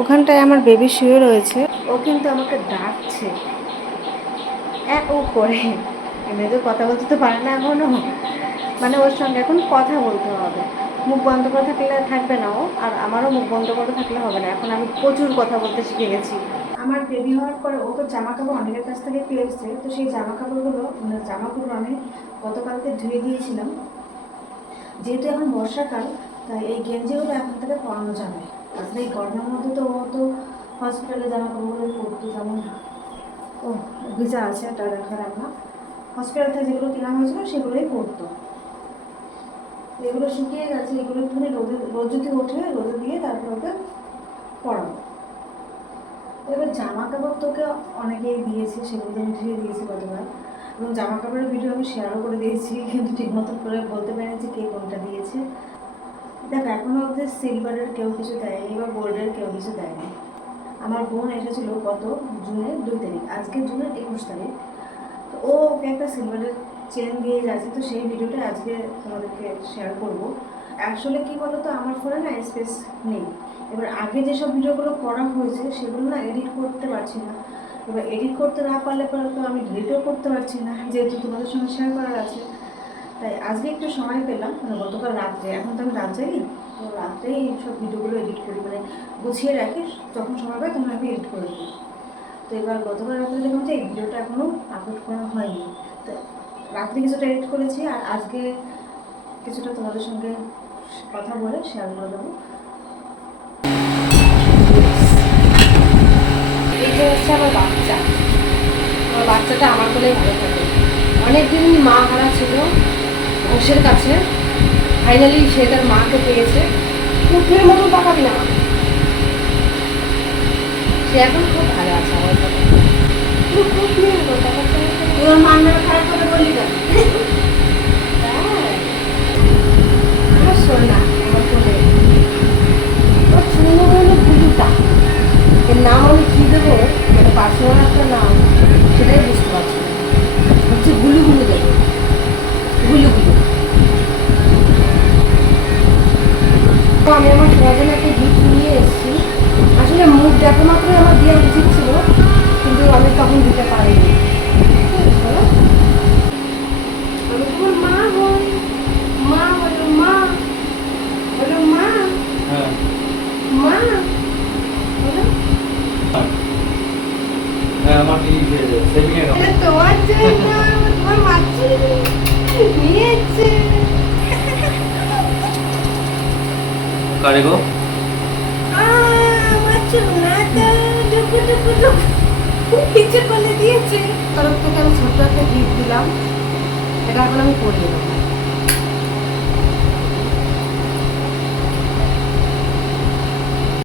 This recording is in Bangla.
ওখানটায় আমার বেবি শুয়ে রয়েছে, ও কিন্তু আমাকে ডাকছে ও করে। এমনি তো কথা বলতে তো পারে না এখনও, মানে ওর সঙ্গে এখন কথা বলতে হবে। মুখ বন্ধ করে থাকলে থাকবে না ও, আর আমারও মুখ বন্ধ করে থাকলে হবে না। এখন আমি প্রচুর কথা বলতে শিখে গেছি। আমার বেবি হওয়ার পরে ও তো জামা কাপড় অনেকের কাছ থেকে পেয়েছে, তো সেই জামা কাপড়গুলো আমি গতকালকে ধুয়ে দিয়েছিলাম। যেহেতু এখন বর্ষাকাল, তাই এই গেঞ্জিগুলো এখন থেকে পরানো যাবে। আসলে এই গরমের মধ্যে তো ও তো হসপিটালে জামা কাপড়গুলো পরতো, যেমন ও ভিজা আছে এটা দেখার আমরা হসপিটাল থেকে যেগুলো কেনা হয়েছিল সেগুলোই পরতো। এগুলো শুকিয়ে গেছে, এগুলো একটুখানি রোদ যদি ওঠে রোদে দিয়ে তারপর ওকে পরাবো। এবার জামা কাপড় তোকে অনেকেই দিয়েছে, সেগুলো আমি ধুয়ে দিয়েছি গতবার, এবং জামা কাপড়ের ভিডিও আমি শেয়ারও করে দিয়েছি, কিন্তু ঠিক মতো করে বলতে পেরেছি কে কোনটা দিয়েছে। দেখ এখনও অবধি সিলভারের কেউ কিছু দেয়নি বা গোল্ডের কেউ কিছু দেয়নি। আমার বোন এসেছিল গত জুনের 2 তারিখ, আজকে জুনের 21 তারিখ। তো ও ওকে একটা সিলভারের চেন দিয়ে যাচ্ছে, তো সেই ভিডিওটা আজকে তোমাদেরকে শেয়ার করবো। অ্যাকচুয়ালি কী বলো তো, আমার ফোনে না স্পেস নেই। এবার আগে যেসব ভিডিওগুলো করা হয়েছে সেগুলো না এডিট করতে পারছি না। এবার এডিট করতে না পারলে পরে তো আমি ডিলিটও করতে পারছি না, যেহেতু তোমাদের সঙ্গে শেয়ার করার আছে। তাই আজকে একটু সময় পেলাম, মানে গতকাল রাত্রে, এখন তো আমি রাত জাগি, তো রাত্রেই সব ভিডিওগুলো এডিট করি, মানে গুছিয়ে রাখি, যখন সময় পাই তখন আমি এডিট করে দিই। তো এবার গতকাল রাত্রে দেখলাম যে এই ভিডিওটা এখনও আপলোড করা হয়নি, তো রাত্রে কিছুটা এডিট করেছি, আর আজকে কিছুটা তোমাদের সঙ্গে কথা বলে শেয়ার করে দেবো। এইটা হচ্ছে আমার বাচ্চা, আমার বাচ্চাটা আমার কোলেই ভালো থাকে। অনেকদিন মা হারা ছিল ওষের কাছে, ফাইনালি সে তার মাকে পেয়েছে। কুকুরের মতন তাকাবি না, সে এখন খুব ভালো আছে আমার সাথে। তোমার মা না খারাপ করে বললি কেন? আমার সোনা, আমার কোলে ওর সুন্দর হলো গুলুটা। এর নাম আমি কী দেবো, মানে পার্সোনাল একটা নাম, সেটাই বুঝতে পারছি না। হচ্ছে গুলু গুলু দেবো, গুলু গুলু। তো আমি আমার সবার জন্য একটা গিফট নিয়ে এসেছি। আসলে মুখ দেখা মাত্রই আমার দেওয়া উচিত ছিল, কিন্তু আমি তখন দিতে পারিনি। আমি তোমার মা হই, মা বলো, মা বলো, মা মা বলো। তোমার জন্য তোমার মাছি নিয়েছে। কারে গো? আমার চুনাটা ডুকু ডুকু ডুকু কিছু করে দিয়েছে। তরফ থেকে আমি ছোট্ট একটা গিফট দিলাম, এটা এখন আমি পড়ি।